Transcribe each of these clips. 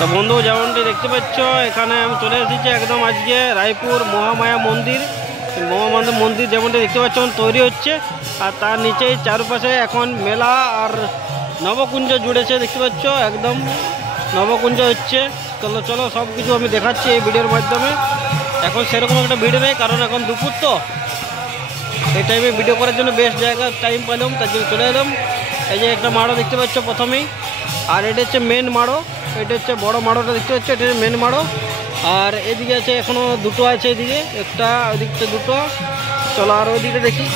তো বন্ধু যেমনটি দেখতে পাচ্ছ এখানে আমি চলে এসেছি একদম আজকে রায়পুর মহামায়া মন্দির। মহামায়া মন্দির যেমনটি দেখতে পাচ্ছ তৈরি হচ্ছে, আর তার নিচেই চারপাশে এখন মেলা আর নবকুঞ্জ জুড়েছে দেখতে পাচ্ছ, একদম নবকুঞ্জ হচ্ছে। চলো চলো সব কিছু আমি দেখাচ্ছি এই ভিডিওর মাধ্যমে। এখন সেরকম একটা ভিডিও নেই, কারণ এখন দুপুর তো, এই টাইমে ভিডিও করার জন্য বেস্ট জায়গা টাইম পেলাম, তার জন্য চলে এলাম। এই যে একটা মাড়ো দেখতে পাচ্ছ প্রথমেই, আর এটা হচ্ছে মেন মাড়ো, এটা হচ্ছে বড় মাড়োটা দেখতে পাচ্ছ, এটা মেন মাড়ো। আর এদিকে আছে এখনো দুটো আছে, এদিকে একটা, ওইদিকটা দুটো। চলো আর ওইদিকে দেখি।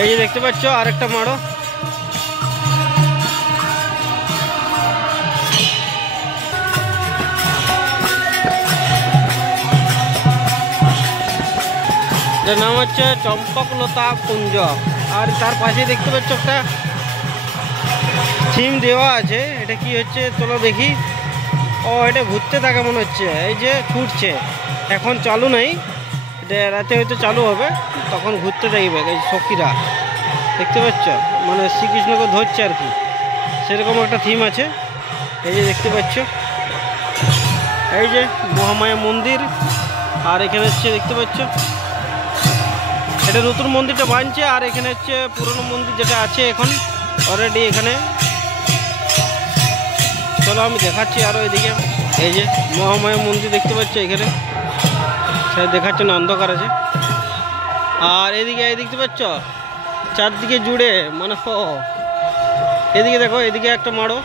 এই যে দেখতে পাচ্ছ আরেকটা মাড়ো। যার নাম হচ্ছে চম্পকলতা কুঞ্জ। আর তার পাশে দেখতে পাচ্ছ একটা থিম দেওয়া আছে, এটা কি হচ্ছে চলো দেখি। ও এটা ঘুরতে থাকে মনে হচ্ছে, এই যে ছুটছে, এখন চালু নেই, এটা রাতে হয়তো চালু হবে, তখন ঘুরতে থাকবে এই সখীরা দেখতে পাচ্ছ, মানে শ্রীকৃষ্ণকে ধরছে আর কি, সেরকম একটা থিম আছে। এই যে দেখতে পাচ্ছ এই যে মহামায়া মন্দির। আর এখানে হচ্ছে দেখতে পাচ্ছ এটা নতুন মন্দিরটা বানছে, আর এখানে হচ্ছে পুরনো মন্দির যেটা আছে এখন অলরেডি এখানে। চলো আমি দেখাচ্ছি আরও এদিকে। এই যে মহামায়া মন্দির দেখতে পাচ্ছ এখানে, সে দেখাচ্ছে না, অন্ধকার আছে। আর এদিকে দেখতে পাচ্ছ চারদিকে জুড়ে, মানে এদিকে দেখো, এদিকে একটা মাড়ো,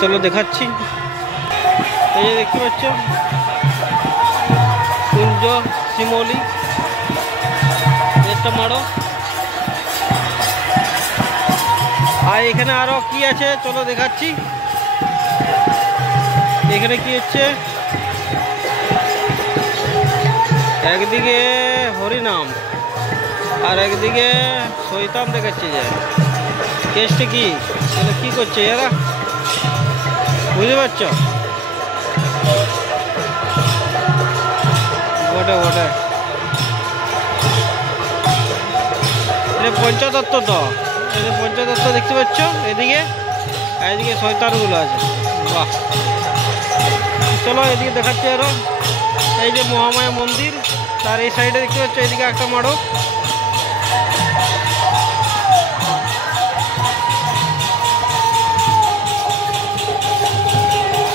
চলো দেখাচ্ছি। এই যে দেখতে পাচ্ছ কুঞ্জ শিমলি একটা মাড়ো। আর এখানে আরো কি আছে চলো দেখাচ্ছি। এখানে কি হচ্ছে, একদিকে হরিনাম আর একদিকে শৈতান দেখাচ্ছে, যে কেসটা কি, তাহলে কি করছে এরা বুঝতে পারছ? বটে বটে, এটা পঞ্চতত্ত্ব, তো এটা পঞ্চতত্ত্ব দেখতে পাচ্ছ এদিকে, এদিকে শৈতানগুলো আছে। বাহ, চলো এদিকে দেখাচ্ছি আরো। এই যে মহামায়া মন্দির, তার এই সাইডে দেখতে পাচ্ছ এদিকে একটা মাড়ো।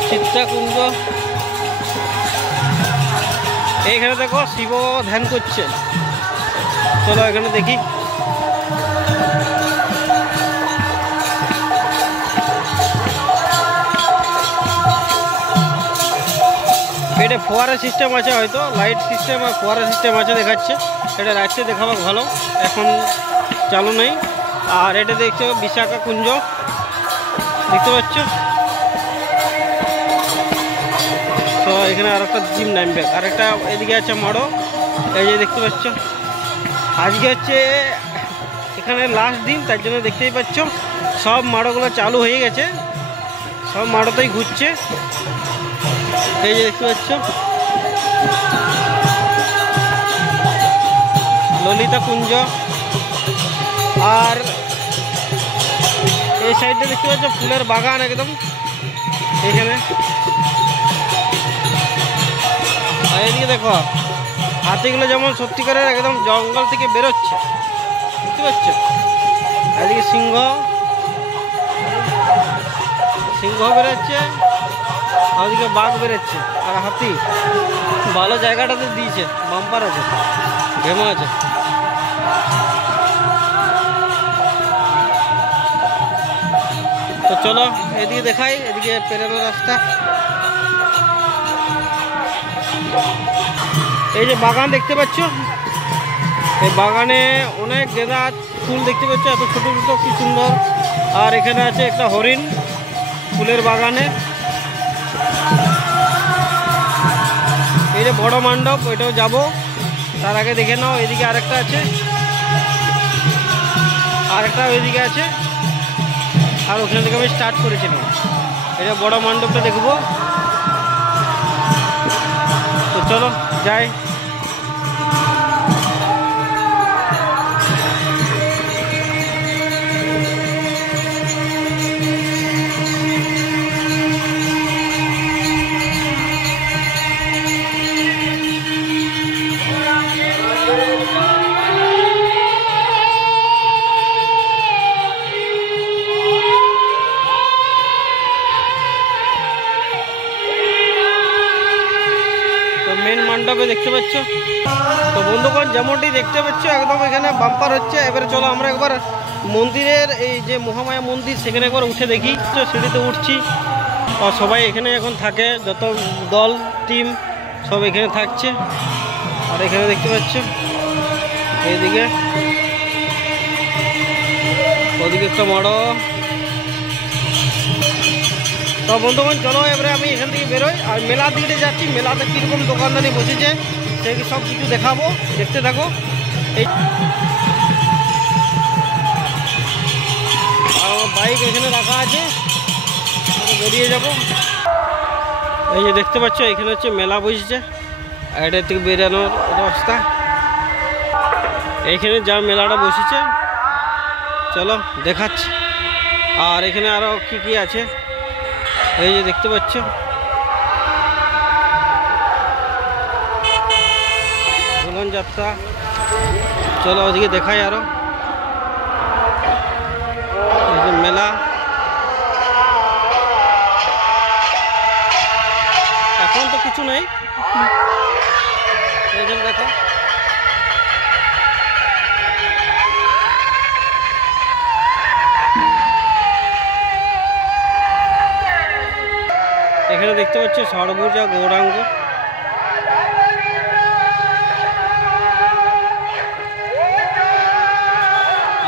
চিত্রাকুঞ্জ, এইখানে দেখো শিব ধ্যান করছে, চলো এখানে দেখি। এটা ফোয়ারা সিস্টেম আছে, হয়তো লাইট সিস্টেম আর ফোয়ারা সিস্টেম আছে দেখাচ্ছে। এটা রাত্রে দেখাবো ভালো, এখন চালু নেই। আর এটা দেখছো বিশাখা কুঞ্জ দেখতে পাচ্ছ। তো এখানে আর একটা জিম নামবে, আর একটা এদিকে আছে মাড়ো, এই যে দেখতে পাচ্ছ। আজকে হচ্ছে এখানে লাস্ট দিন, তার জন্য দেখতেই পাচ্ছ সব মাড়োগুলো চালু হয়ে গেছে, সব মাড়োতেই ঘুরছে। এই যে দেখতে পাচ্ছ ললিতা কুঞ্জ। আর এই সাইডে দেখতে পাচ্ছ ফুলের বাগান একদম এখানে। আর এদিকে দেখো হাতিগুলো যেমন সত্যিকারের একদম জঙ্গল থেকে বেরোচ্ছে দেখতে পাচ্ছ। এদিকে সিংহ বেরোচ্ছে, ওদিকে বাঘ বেরোচ্ছে, আর হাতি। ভালো জায়গাটাতে দিয়েছে, বাম্পার আছে, ঘেমা আছে। তো চলো এদিকে দেখাই, এদিকে পেরোনোর রাস্তা। এই যে বাগান দেখতে পাচ্ছ, এই বাগানে অনেক গেঁদা ফুল দেখতে পাচ্ছ, এত ছোট ছোট, কি সুন্দর। আর এখানে আছে একটা হরিণ ফুলের বাগানে। এই যে বড় মণ্ডপ, ওইটাও যাবো, তার আগে দেখে নাও এদিকে আরেকটা আছে, আরেকটা ওইদিকে আছে। আর ওখানে থেকে আমি স্টার্ট করেছিলাম, এটা বড় মণ্ডপটা দেখবো। তো চলো যাই। মেন মণ্ডপে দেখতে পাচ্ছ। তো বন্ধুগণ যেমনটি দেখতে পাচ্ছ একদম এখানে বাম্পার হচ্ছে। এবারে চলো আমরা একবার মন্দিরের এই যে মহামায়া মন্দির সেখানে একবার উঠে দেখি। তো সিঁড়িতে উঠছি আর সবাই এখানে এখন থাকে, যত দল টিম সব এখানে থাকছে। আর এখানে দেখতে পাচ্ছ এইদিকে ওদিকে একটা বড়। তো বন্ধুগণ চলো এবারে আমি এখান থেকে বেরোই আর মেলার দিকে যাচ্ছি। মেলাতে কীরকম দোকানদানি বসেছে সেই সব কিছু দেখাবো, দেখতে থাকো। এই বাইক এখানে রাখা আছে, বেরিয়ে যাব। এই যে দেখতে পাচ্ছ এখানে হচ্ছে মেলা বসেছে, এটা থেকে বেরানোর রাস্তা। এইখানে যা মেলাটা বসেছে চলো দেখাচ্ছি। আর এখানে আরও কি কি আছে এই যে দেখতে পাচ্ছ। ঝুলন যাত্রা, চলো ওদিকে দেখাই। আরো এই যে মেলা, এখন তো কিছু নেই, এই যে দেখো। এখানে দেখতে পাচ্ছ সর্বজা গৌরাঙ্গ।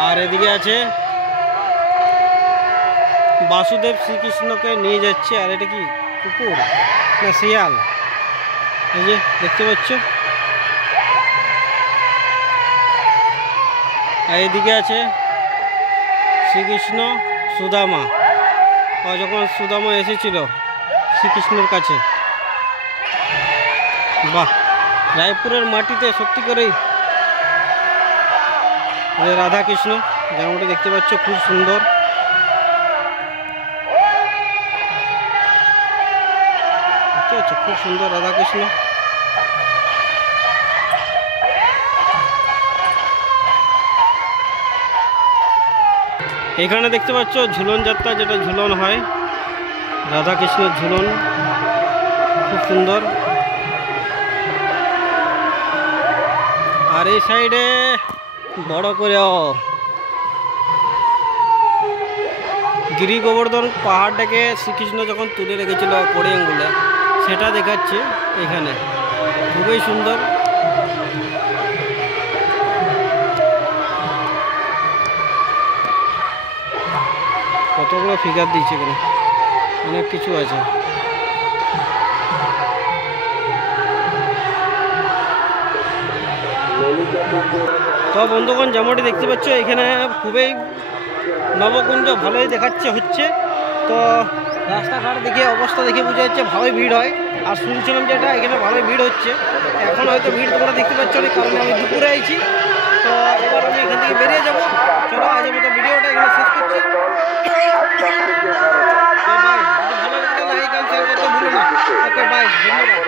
আর এদিকে আছে বাসুদেব শ্রীকৃষ্ণকে নিয়ে যাচ্ছে। আর এটা কি কুকুর না শিয়াল? এই যে দেখতে পাচ্ছ। আর এদিকে আছে শ্রীকৃষ্ণ সুদামা, যখন সুদামা এসেছিল শ্রীকৃষ্ণের কাছে। বাহ, রায়পুরের মাটিতে সত্যি করেই রাধা কৃষ্ণ যেমনটা দেখতে পাচ্ছ, খুব সুন্দর। দেখতে পাচ্ছ খুব সুন্দর রাধা কৃষ্ণ। এখানে দেখতে পাচ্ছ ঝুলন যাত্রা, যেটা ঝুলন হয়, রাধা কৃষ্ণের ঝুলন, খুব সুন্দর। আর এই সাইডে বড় করে গিরি গোবর্ধন পাহাড়টাকে শ্রীকৃষ্ণ যখন তুলে রেখেছিল কোড়ি আঙ্গুলে, সেটা দেখাচ্ছে এখানে, খুবই সুন্দর। কতগুলো ফিগার দিয়েছে এখানে, অনেক কিছু আছে। তো বন্ধুগণ যেমনটি দেখতে পাচ্ছ এখানে খুবই নবকুঞ্জ ভালোই দেখাচ্ছে হচ্ছে। তো রাস্তাঘাট দেখে অবস্থা দেখে বোঝা যাচ্ছে ভালোই ভিড় হয়। আর শুনছিলাম যেটা এখানে ভালোই ভিড় হচ্ছে। এখন হয়তো ভিড় তোমরা দেখতে পাচ্ছ না, কারণ আমি দুপুরে আইছি। তো এবার আমি এখান থেকে বেরিয়ে যাবো। চলো আজের মতো ভিডিওটা এখানে শেষ করছি। ভালো লাগলে লাইক আর শেয়ার করতে ভুলো না। ওকে বাই, ধন্যবাদ।